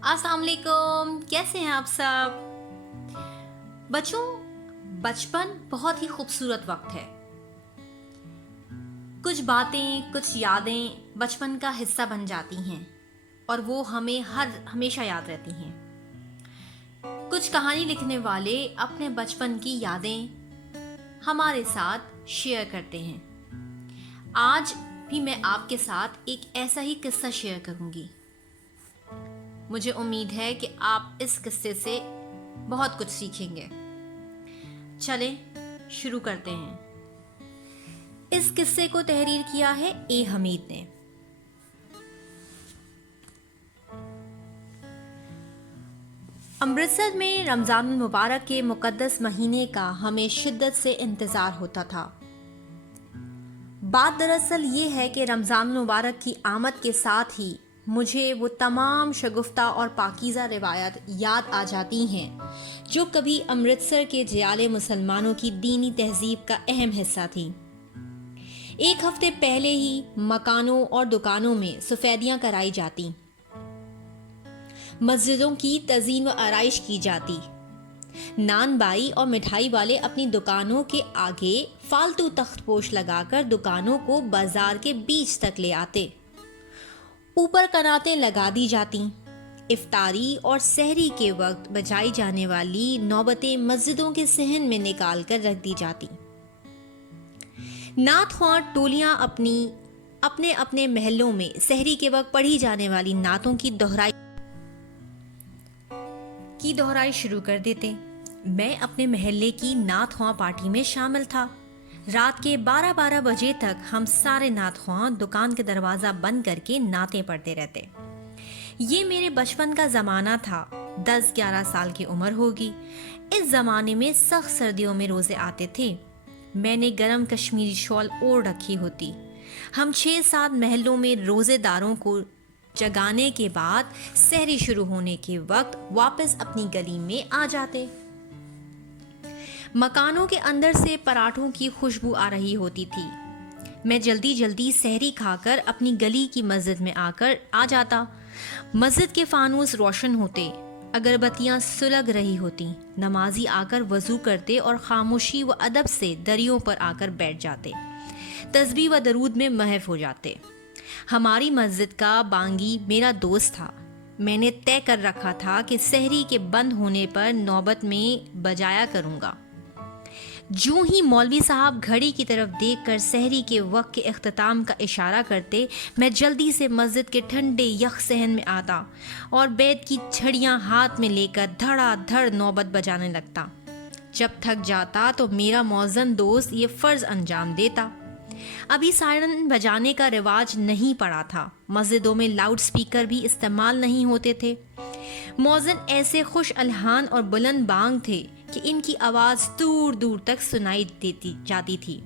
अस्सलाम वालेकुम, कैसे हैं आप सब? बच्चों, बचपन बहुत ही खूबसूरत वक्त है। कुछ बातें, कुछ यादें बचपन का हिस्सा बन जाती हैं और वो हमें हमेशा याद रहती हैं। कुछ कहानी लिखने वाले अपने बचपन की यादें हमारे साथ शेयर करते हैं। आज भी मैं आपके साथ एक ऐसा ही किस्सा शेयर करूंगी। मुझे उम्मीद है कि आप इस किस्से से बहुत कुछ सीखेंगे। चलें शुरू करते हैं। इस किस्से को तहरीर किया है ए हमीद ने। अमृतसर में रमज़ान मुबारक के मुकद्दस महीने का हमें शिद्दत से इंतज़ार होता था। बात दरअसल ये है कि रमज़ान मुबारक की आमद के साथ ही मुझे वो तमाम शगुफ्ता और पाकीज़ा रिवायत याद आ जाती हैं जो कभी अमृतसर के जियाले मुसलमानों की दीनी तहजीब का अहम हिस्सा थी। एक हफ्ते पहले ही मकानों और दुकानों में सफ़ेदियाँ कराई जाती, मस्जिदों की तज़ीन व आराइश की जाती, नान बाई और मिठाई वाले अपनी दुकानों के आगे फालतू तख्तपोश लगाकर दुकानों को बाजार के बीच तक ले आते, ऊपर कनातें लगा दी जाती। इफ्तारी और सहरी के वक्त बजाई जाने वाली नौबतें मस्जिदों के सहन में निकाल कर रख दी जाती। नात ख्वां टोलियां अपने अपने महलों में सहरी के वक्त पढ़ी जाने वाली नातों की दोहराई शुरू कर देते। मैं अपने महल्ले की नात ख्वां पार्टी में शामिल था। रात के 12-12 बजे तक हम सारे नात ख्वां दुकान के दरवाज़ा बंद करके नातें पढ़ते रहते। ये मेरे बचपन का ज़माना था। 10-11 साल की उम्र होगी। इस ज़माने में सख्त सर्दियों में रोज़े आते थे। मैंने गरम कश्मीरी शॉल ओढ़ रखी होती। हम 6-7 महलों में रोज़ेदारों को जगाने के बाद सहरी शुरू होने के वक्त वापस अपनी गली में आ जाते। मकानों के अंदर से पराठों की खुशबू आ रही होती थी। मैं जल्दी जल्दी सहरी खाकर अपनी गली की मस्जिद में आकर आ जाता। मस्जिद के फानूस रोशन होते, अगरबत्तियां सुलग रही होती। नमाजी आकर वज़ू करते और खामोशी व अदब से दरियों पर आकर बैठ जाते, तस्बीह व दरूद में महव हो जाते। हमारी मस्जिद का बांगी मेरा दोस्त था। मैंने तय कर रखा था कि सहरी के बंद होने पर नौबत में बजाया करूँगा। जो ही मौलवी साहब घड़ी की तरफ देखकर सहरी के वक्त के इख्तिताम का इशारा करते, मैं जल्दी से मस्जिद के ठंडे यख सहन में आता और बैत की छड़ियाँ हाथ में लेकर धड़ाधड़ नौबत बजाने लगता। जब थक जाता तो मेरा मौज़न दोस्त ये फ़र्ज़ अंजाम देता। अभी सायरन बजाने का रिवाज नहीं पड़ा था। मस्जिदों में लाउड स्पीकर भी इस्तेमाल नहीं होते थे। मौज़िन ऐसे खुश अलहान और बुलंद बांग थे कि इनकी आवाज़ दूर दूर तक सुनाई देती जाती थी।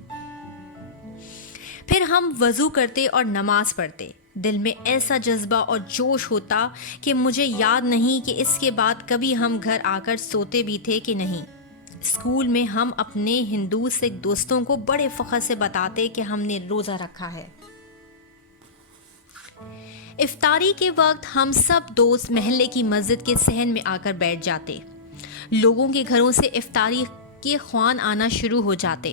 फिर हम वज़ू करते और नमाज पढ़ते। दिल में ऐसा जज्बा और जोश होता कि मुझे याद नहीं कि इसके बाद कभी हम घर आकर सोते भी थे कि नहीं। स्कूल में हम अपने हिंदू सिख दोस्तों को बड़े फ़ख्र से बताते कि हमने रोज़ा रखा है। इफ्तारी के वक्त हम सब दोस्त महल्ले की मस्जिद के सहन में आकर बैठ जाते। लोगों के घरों से इफ्तारी के ख्वान आना शुरू हो जाते।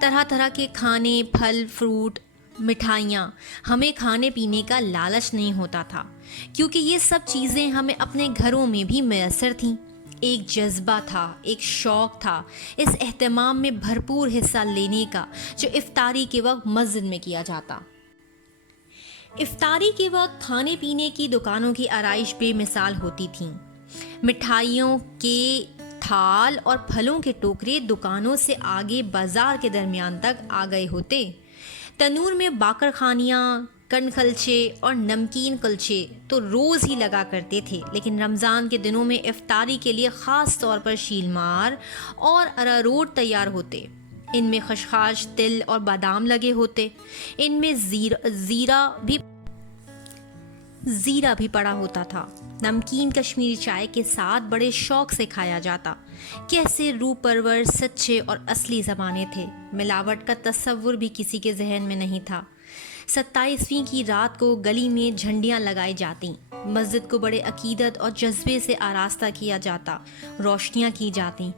तरह तरह के खाने, फल, फ्रूट, मिठाइयाँ। हमें खाने पीने का लालच नहीं होता था क्योंकि ये सब चीज़ें हमें अपने घरों में भी मैसर थीं। एक जज्बा था, एक शौक़ था इस एहतमाम में भरपूर हिस्सा लेने का जो इफ्तारी के वक्त मस्जिद में किया जाता। इफ्तारी के वक्त खाने पीने की दुकानों की आराइश बेमिसाल होती थी। मिठाइयों के थाल और फलों के टोकरे दुकानों से आगे बाजार के दरमियान तक आ गए होते। तनूर में बाकर खानियाँ, कन खलचे और नमकीन कुलचे तो रोज़ ही लगा करते थे, लेकिन रमज़ान के दिनों में इफ्तारी के लिए ख़ास तौर पर शीलमार और अरारोट तैयार होते। इनमें खशखाश, तिल और बादाम लगे होते। इनमें ज़ीरा भी पड़ा होता था। नमकीन कश्मीरी चाय के साथ बड़े शौक़ से खाया जाता। कैसे रूह परवर, सच्चे और असली ज़माने थे। मिलावट का तस्वुर भी किसी के जहन में नहीं था। 27ویں کی رات کو گلی میں جھنڈیاں لگائی جاتی، مسجد کو بڑے عقیدت اور جذبے سے آراستہ کیا جاتا، روشنیاں کی جاتی،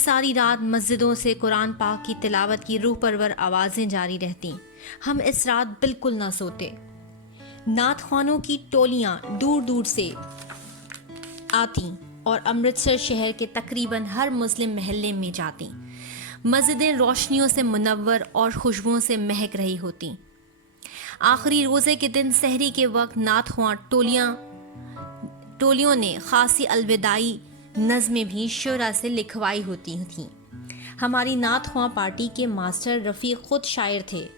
ساری رات مسجدوں سے قرآن پاک کی تلاوت کی روح پرور آوازیں جاری رہتیں۔ ہم اس رات بالکل نہ سوتے۔ نعت خوانوں کی ٹولیاں دور دور سے آتیں اور امرتسر شہر کے تقریباً ہر مسلم محلے میں جاتیں۔ مسجدیں روشنیوں سے منور اور خوشبوؤں سے مہک رہی ہوتیں۔ آخری روزے کے دن سحری کے وقت نعت خواں ٹولیوں نے خاصی الوداعی نظمیں بھی شعراء سے لکھوائی ہوتی تھیں۔ ہماری نعت خواں پارٹی کے ماسٹر رفیق خود شاعر تھے۔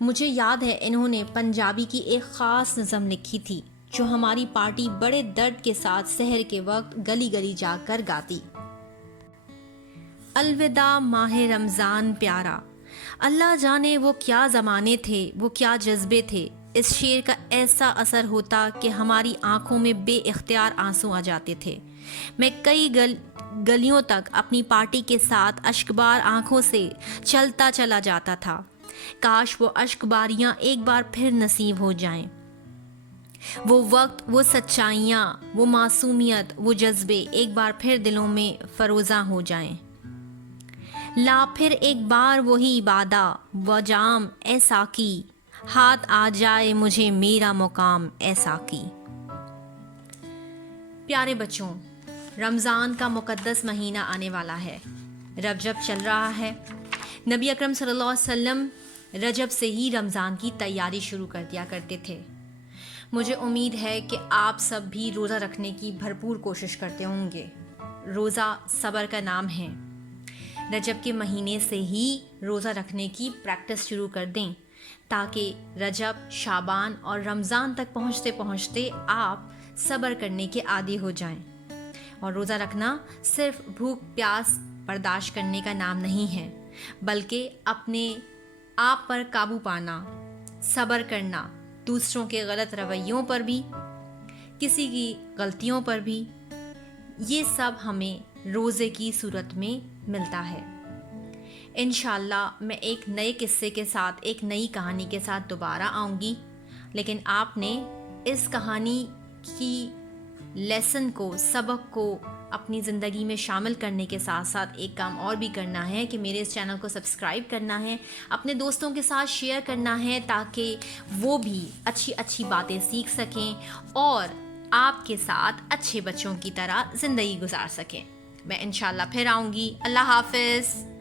مجھے یاد ہے انہوں نے پنجابی کی ایک خاص نظم لکھی تھی جو ہماری پارٹی بڑے درد کے ساتھ سحر کے وقت گلی گلی جا کر گاتی۔ الوداع ماہ رمضان پیارا، اللہ جانے وہ کیا زمانے تھے، وہ کیا جذبے تھے۔ اس شعر کا ایسا اثر ہوتا کہ ہماری آنکھوں میں بے اختیار آنسو آ جاتے تھے۔ میں کئی گلیوں تک اپنی پارٹی کے ساتھ اشکبار آنکھوں سے چلتا چلا جاتا تھا۔ کاش وہ اشک باریاں ایک بار پھر نصیب ہو جائیں، وہ وقت، وہ سچائیاں، وہ معصومیت، وہ جذبے ایک بار پھر دلوں میں فروزاں ہو جائیں۔ لا پھر ایک بار وہی وعدہ و جام اے ساقی، ہاتھ آ جائے مجھے میرا مقام اے ساقی۔ پیارے بچوں، رمضان کا مقدس مہینہ آنے والا ہے، رجب چل رہا ہے۔ نبی اکرم صلی اللہ علیہ وسلم رجب سے ہی رمضان کی تیاری شروع کر دیا کرتے تھے۔ مجھے امید ہے کہ آپ سب بھی روزہ رکھنے کی بھرپور کوشش کرتے ہوں گے۔ روزہ صبر کا نام ہے۔ رجب کے مہینے سے ہی روزہ رکھنے کی پریکٹس شروع کر دیں تاکہ رجب، شعبان اور رمضان تک پہنچتے پہنچتے آپ صبر کرنے کے عادی ہو جائیں۔ اور روزہ رکھنا صرف بھوک پیاس برداشت کرنے کا نام نہیں ہے، بلکہ اپنے آپ پر قابو پانا، صبر کرنا، دوسروں کے غلط رویوں پر بھی، کسی کی غلطیوں پر بھی، یہ سب ہمیں روزے کی صورت میں ملتا ہے۔ انشاءاللہ میں ایک نئے قصے کے ساتھ، ایک نئی کہانی کے ساتھ دوبارہ آؤں گی، لیکن آپ نے اس کہانی کی لیسن کو، سبق کو اپنی زندگی میں شامل کرنے کے ساتھ ساتھ ایک کام اور بھی کرنا ہے کہ میرے اس چینل کو سبسکرائب کرنا ہے، اپنے دوستوں کے ساتھ شیئر کرنا ہے تاکہ وہ بھی اچھی اچھی باتیں سیکھ سکیں اور آپ کے ساتھ اچھے بچوں کی طرح زندگی گزار سکیں۔ میں انشاءاللہ پھر آؤں گی۔ اللہ حافظ۔